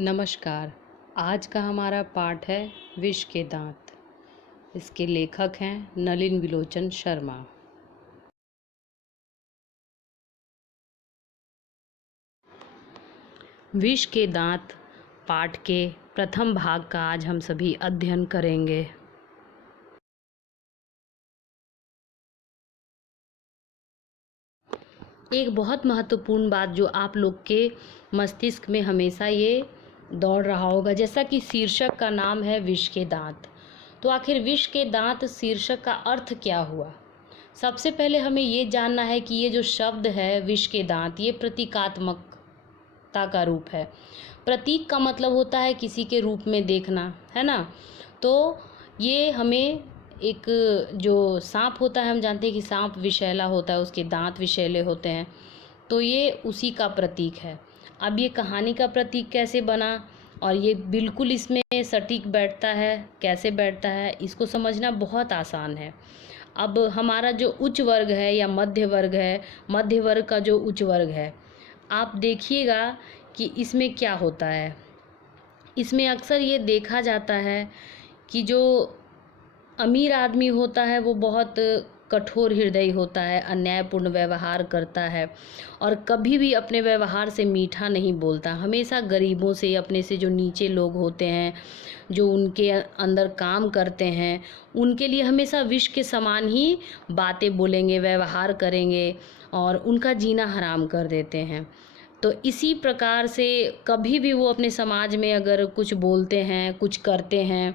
नमस्कार। आज का हमारा पाठ है विष के दांत। इसके लेखक हैं नलिन विलोचन शर्मा। विष के दांत पाठ के प्रथम भाग का आज हम सभी अध्ययन करेंगे। एक बहुत महत्वपूर्ण बात जो आप लोग के मस्तिष्क में हमेशा ये दौड़ रहा होगा, जैसा कि शीर्षक का नाम है विष के दांत, तो आखिर विष के दांत शीर्षक का अर्थ क्या हुआ। सबसे पहले हमें ये जानना है कि ये जो शब्द है विष के दांत, ये प्रतीकात्मकता का रूप है। प्रतीक का मतलब होता है किसी के रूप में देखना, है ना। तो ये हमें एक जो सांप होता है, हम जानते हैं कि सांप विषैला होता है, उसके दांत विषैले होते हैं, तो ये उसी का प्रतीक है। अब ये कहानी का प्रतीक कैसे बना और ये बिल्कुल इसमें सटीक बैठता है, कैसे बैठता है, इसको समझना बहुत आसान है। अब हमारा जो उच्च वर्ग है या मध्य वर्ग है, मध्य वर्ग का जो उच्च वर्ग है, आप देखिएगा कि इसमें क्या होता है। इसमें अक्सर ये देखा जाता है कि जो अमीर आदमी होता है वो बहुत कठोर हृदय होता है, अन्यायपूर्ण व्यवहार करता है और कभी भी अपने व्यवहार से मीठा नहीं बोलता। हमेशा गरीबों से, अपने से जो नीचे लोग होते हैं, जो उनके अंदर काम करते हैं, उनके लिए हमेशा विष के समान ही बातें बोलेंगे, व्यवहार करेंगे और उनका जीना हराम कर देते हैं। तो इसी प्रकार से कभी भी वो अपने समाज में अगर कुछ बोलते हैं, कुछ करते हैं,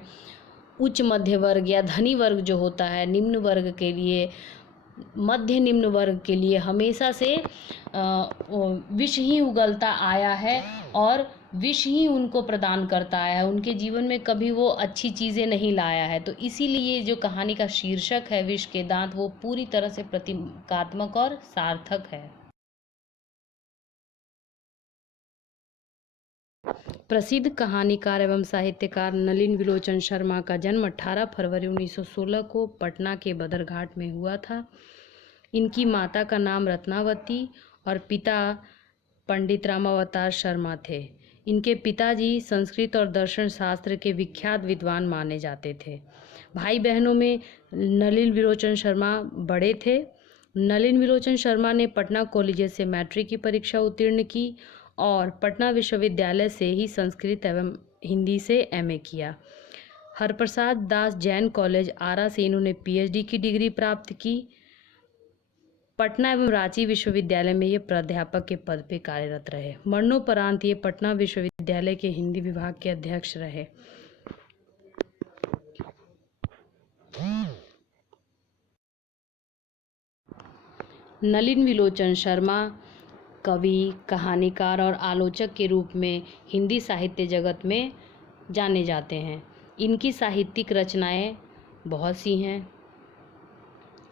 उच्च मध्य वर्ग या धनी वर्ग जो होता है, निम्न वर्ग के लिए, मध्य निम्न वर्ग के लिए हमेशा से विष ही उगलता आया है और विष ही उनको प्रदान करता आया है। उनके जीवन में कभी वो अच्छी चीज़ें नहीं लाया है। तो इसीलिए जो कहानी का शीर्षक है विष के दांत, वो पूरी तरह से प्रतीकात्मक और सार्थक है। प्रसिद्ध कहानीकार एवं साहित्यकार नलिन विलोचन शर्मा का जन्म 18 फरवरी 1916 को पटना के बदरघाट में हुआ था। इनकी माता का नाम रत्नावती और पिता पंडित रामावतार शर्मा थे। इनके पिताजी संस्कृत और दर्शन शास्त्र के विख्यात विद्वान माने जाते थे। भाई बहनों में नलिन विलोचन शर्मा बड़े थे। नलिन विलोचन शर्मा ने पटना कॉलेज से मैट्रिक की परीक्षा उत्तीर्ण की और पटना विश्वविद्यालय से ही संस्कृत एवं हिंदी से एमए किया। हरप्रसाद दास जैन कॉलेज आरा से इन्होंने पीएचडी की डिग्री प्राप्त की। पटना एवं रांची विश्वविद्यालय में ये प्राध्यापक के पद पर कार्यरत रहे। मरणोपरांत ये पटना विश्वविद्यालय के हिंदी विभाग के अध्यक्ष रहे। नलिन विलोचन शर्मा कवि, कहानीकार और आलोचक के रूप में हिंदी साहित्य जगत में जाने जाते हैं। इनकी साहित्यिक रचनाएं बहुत सी हैं।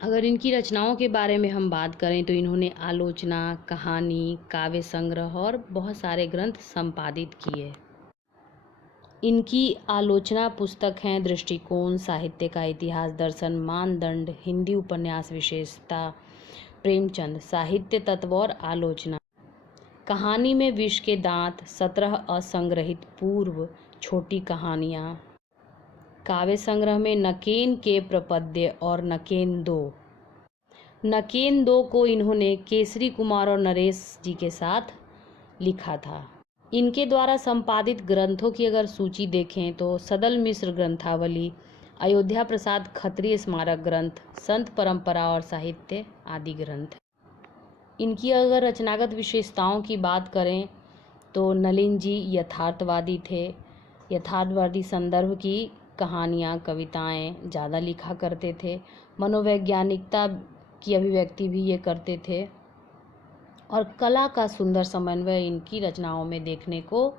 अगर इनकी रचनाओं के बारे में हम बात करें तो इन्होंने आलोचना, कहानी, काव्य संग्रह और बहुत सारे ग्रंथ संपादित किए। इनकी आलोचना पुस्तक हैं दृष्टिकोण, साहित्य का इतिहास, दर्शन, मानदंड, हिंदी उपन्यास विशेषता, प्रेमचंद, साहित्य तत्व और आलोचना। कहानी में विष के दांत, 17 असंग्रहित पूर्व छोटी कहानियाँ। काव्य संग्रह में नकेन के प्रपद्य और नकेन दो। नकेन दो को इन्होंने केसरी कुमार और नरेश जी के साथ लिखा था। इनके द्वारा संपादित ग्रंथों की अगर सूची देखें तो सदल मिश्र ग्रंथावली, अयोध्या प्रसाद खत्री स्मारक ग्रंथ, संत परंपरा और साहित्य आदि ग्रंथ। इनकी अगर रचनागत विशेषताओं की बात करें तो नलिन जी यथार्थवादी थे। यथार्थवादी संदर्भ की कहानियाँ, कविताएं ज़्यादा लिखा करते थे। मनोवैज्ञानिकता की अभिव्यक्ति भी ये करते थे और कला का सुंदर समन्वय इनकी रचनाओं में देखने को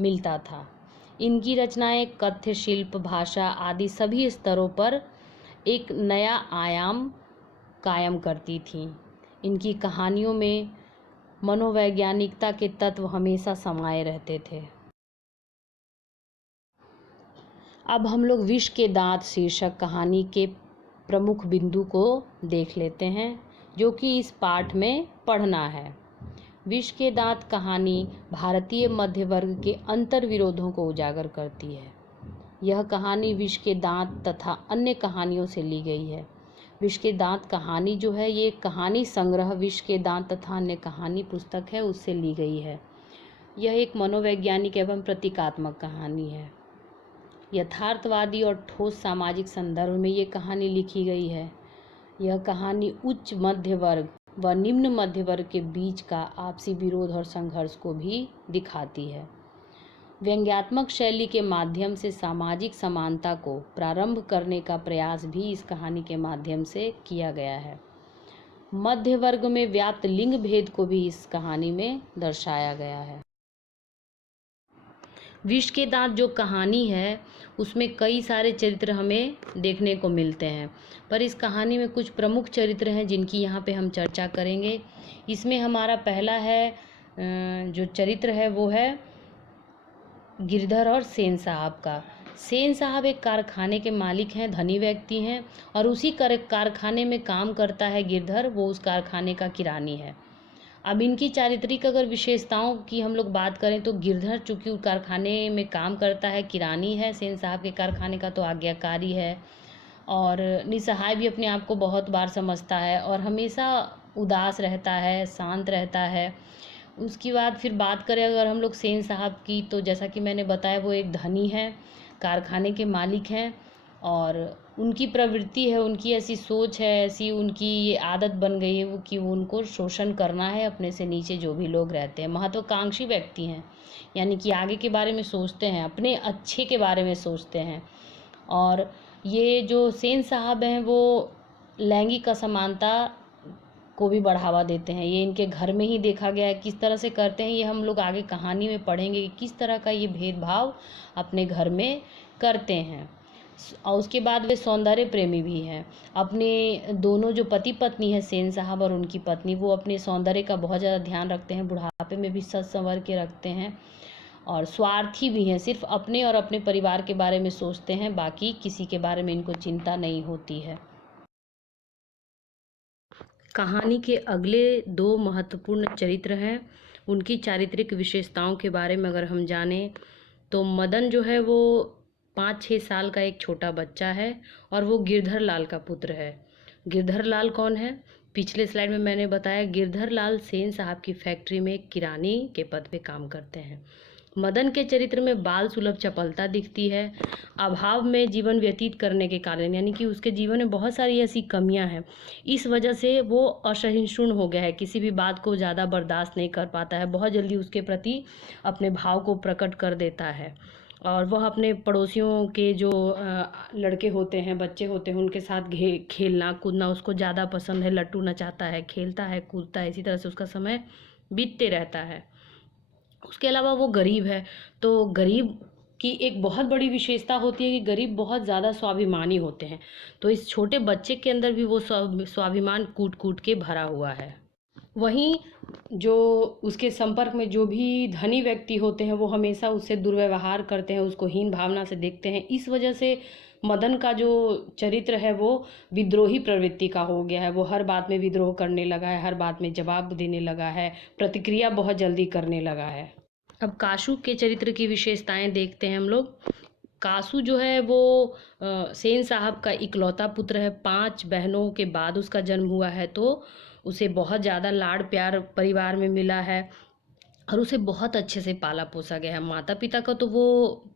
मिलता था। इनकी रचनाएं कथ्य, शिल्प, भाषा आदि सभी स्तरों पर एक नया आयाम कायम करती थीं। इनकी कहानियों में मनोवैज्ञानिकता के तत्व हमेशा समाये रहते थे। अब हम लोग विष के दांत शीर्षक कहानी के प्रमुख बिंदु को देख लेते हैं, जो कि इस पाठ में पढ़ना है। विष के दांत कहानी भारतीय मध्य वर्ग के अंतर्विरोधों को उजागर करती है। यह कहानी विष के दांत तथा अन्य कहानियों से ली गई है। विष के दांत कहानी जो है ये कहानी संग्रह विष के दांत तथा अन्य कहानी पुस्तक है, उससे ली गई है। यह एक मनोवैज्ञानिक एवं प्रतीकात्मक कहानी है। यथार्थवादी और ठोस सामाजिक संदर्भ में ये कहानी लिखी गई है। यह कहानी उच्च मध्य वर्ग व निम्न मध्य वर्ग के बीच का आपसी विरोध और संघर्ष को भी दिखाती है। व्यंग्यात्मक शैली के माध्यम से सामाजिक समानता को प्रारंभ करने का प्रयास भी इस कहानी के माध्यम से किया गया है। मध्य वर्ग में व्याप्त लिंग भेद को भी इस कहानी में दर्शाया गया है। विष के दांत जो कहानी है उसमें कई सारे चरित्र हमें देखने को मिलते हैं, पर इस कहानी में कुछ प्रमुख चरित्र हैं जिनकी यहाँ पे हम चर्चा करेंगे। इसमें हमारा पहला है जो चरित्र है वो है गिरधर और सेन साहब का। सेन साहब एक कारखाने के मालिक हैं, धनी व्यक्ति हैं, और उसी कारखाने में काम करता है गिरधर, वो उस कारखाने का किरानी है। अब इनकी चारित्रिक अगर विशेषताओं की हम लोग बात करें तो गिरधर चूँकि उस कारखाने में काम करता है, किरानी है, सेन साहब के कारखाने का तो आज्ञाकारी है, और निस्सहाय भी अपने आप को बहुत बार समझता है और हमेशा उदास रहता है, शांत रहता है। उसके बाद फिर बात करें अगर हम लोग सेन साहब की, तो जैसा कि मैंने बताया वो एक धनी है, कारखाने के मालिक हैं, और उनकी प्रवृत्ति है, उनकी ऐसी सोच है, ऐसी उनकी ये आदत बन गई है वो कि वो उनको शोषण करना है अपने से नीचे जो भी लोग रहते हैं। महत्वाकांक्षी व्यक्ति हैं, यानी कि आगे के बारे में सोचते हैं, अपने अच्छे के बारे में सोचते हैं। और ये जो सेन साहब हैं वो लैंगिक असमानता को भी बढ़ावा देते हैं। ये इनके घर में ही देखा गया है, किस तरह से करते हैं ये हम लोग आगे कहानी में पढ़ेंगे कि किस तरह का ये भेदभाव अपने घर में करते हैं। और उसके बाद वे सौंदर्य प्रेमी भी हैं। अपने दोनों जो पति पत्नी है, सेन साहब और उनकी पत्नी, वो अपने सौंदर्य का बहुत ज़्यादा ध्यान रखते हैं, बुढ़ापे में भी सज संवर के रखते हैं, और स्वार्थी भी हैं, सिर्फ अपने और अपने परिवार के बारे में सोचते हैं, बाकी किसी के बारे में इनको चिंता नहीं होती है। कहानी के अगले दो महत्वपूर्ण चरित्र हैं, उनकी चारित्रिक विशेषताओं के बारे में अगर हम जानें तो मदन जो है वो 5-6 साल का एक छोटा बच्चा है और वो गिरधर लाल का पुत्र है। गिरधर लाल कौन है? पिछले स्लाइड में मैंने बताया, गिरधर लाल सेन साहब की फैक्ट्री में किरानी के पद पे काम करते हैं। मदन के चरित्र में बाल सुलभ चपलता दिखती है। अभाव में जीवन व्यतीत करने के कारण, यानी कि उसके जीवन में बहुत सारी ऐसी कमियां हैं, इस वजह से वो असहिष्णु हो गया है, किसी भी बात को ज़्यादा बर्दाश्त नहीं कर पाता है, बहुत जल्दी उसके प्रति अपने भाव को प्रकट कर देता है। और वह अपने पड़ोसियों के जो लड़के होते हैं, बच्चे होते हैं, उनके साथ खेलना कूदना उसको ज़्यादा पसंद है, लट्टू नचाता है, खेलता है, कूदता है, इसी तरह से उसका समय बीतते रहता है। उसके अलावा वो गरीब है, तो गरीब की एक बहुत बड़ी विशेषता होती है कि गरीब बहुत ज़्यादा स्वाभिमानी होते हैं, तो इस छोटे बच्चे के अंदर भी वो स्वाभिमान कूट कूट के भरा हुआ है। वहीं जो उसके संपर्क में जो भी धनी व्यक्ति होते हैं वो हमेशा उससे दुर्व्यवहार करते हैं, उसको हीन भावना से देखते हैं। इस वजह से मदन का जो चरित्र है वो विद्रोही प्रवृत्ति का हो गया है, वो हर बात में विद्रोह करने लगा है, हर बात में जवाब देने लगा है, प्रतिक्रिया बहुत जल्दी करने लगा है। अब काशू के चरित्र की विशेषताएं देखते हैं हम लोग। कासू जो है वो सेन साहब का इकलौता पुत्र है, 5 बहनों के बाद उसका जन्म हुआ है, तो उसे बहुत ज़्यादा लाड़ प्यार परिवार में मिला है और उसे बहुत अच्छे से पाला पोसा गया है। माता पिता का तो वो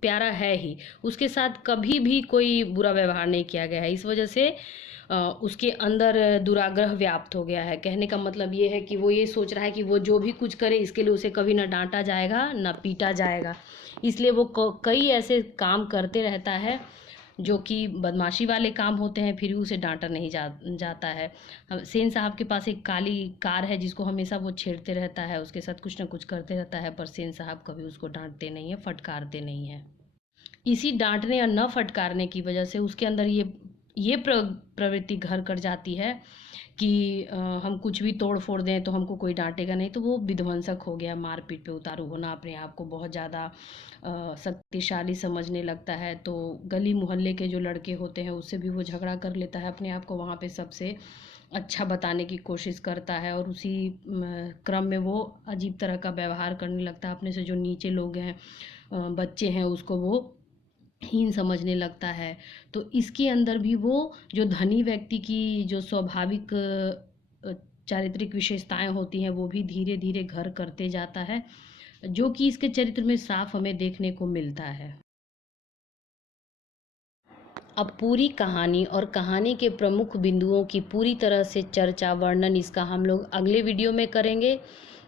प्यारा है ही, उसके साथ कभी भी कोई बुरा व्यवहार नहीं किया गया है। इस वजह से उसके अंदर दुराग्रह व्याप्त हो गया है। कहने का मतलब ये है कि वो ये सोच रहा है कि वो जो भी कुछ करे इसके लिए उसे कभी ना डांटा जाएगा ना पीटा जाएगा, इसलिए वो कई ऐसे काम करते रहता है जो कि बदमाशी वाले काम होते हैं, फिर भी उसे डांटा नहीं जाता है। सेन साहब के पास एक काली कार है जिसको हमेशा वो छेड़ते रहता है, उसके साथ कुछ ना कुछ करते रहता है, पर सेन साहब कभी उसको डांटते नहीं है, फटकारते नहीं है। इसी डांटने और न फटकारने की वजह से उसके अंदर ये प्रवृत्ति घर कर जाती है कि हम कुछ भी तोड़ फोड़ दें तो हमको कोई डांटेगा नहीं, तो वो विध्वंसक हो गया, मारपीट पे उतारू होना, अपने आप को बहुत ज़्यादा शक्तिशाली समझने लगता है। तो गली मोहल्ले के जो लड़के होते हैं उससे भी वो झगड़ा कर लेता है अपने आप को वहाँ पे सबसे, अच्छा बताने की कोशिश करता है और उसी क्रम में वो अजीब तरह का व्यवहार करने लगता है। अपने से जो नीचे लोग हैं, बच्चे हैं, उसको वो हीन समझने लगता है। तो इसके अंदर भी वो जो धनी व्यक्ति की जो स्वाभाविक चारित्रिक विशेषताएं होती हैं वो भी धीरे धीरे घर करते जाता है, जो कि इसके चरित्र में साफ हमें देखने को मिलता है। अब पूरी कहानी और कहानी के प्रमुख बिंदुओं की पूरी तरह से चर्चा, वर्णन इसका हम लोग अगले वीडियो में करेंगे।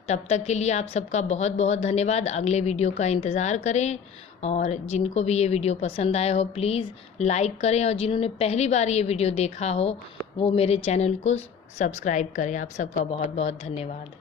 तब तक के लिए आप सबका बहुत बहुत धन्यवाद। अगले वीडियो का इंतज़ार करें और जिनको भी ये वीडियो पसंद आया हो प्लीज़ लाइक करें, और जिन्होंने पहली बार ये वीडियो देखा हो वो मेरे चैनल को सब्सक्राइब करें। आप सबका बहुत बहुत धन्यवाद।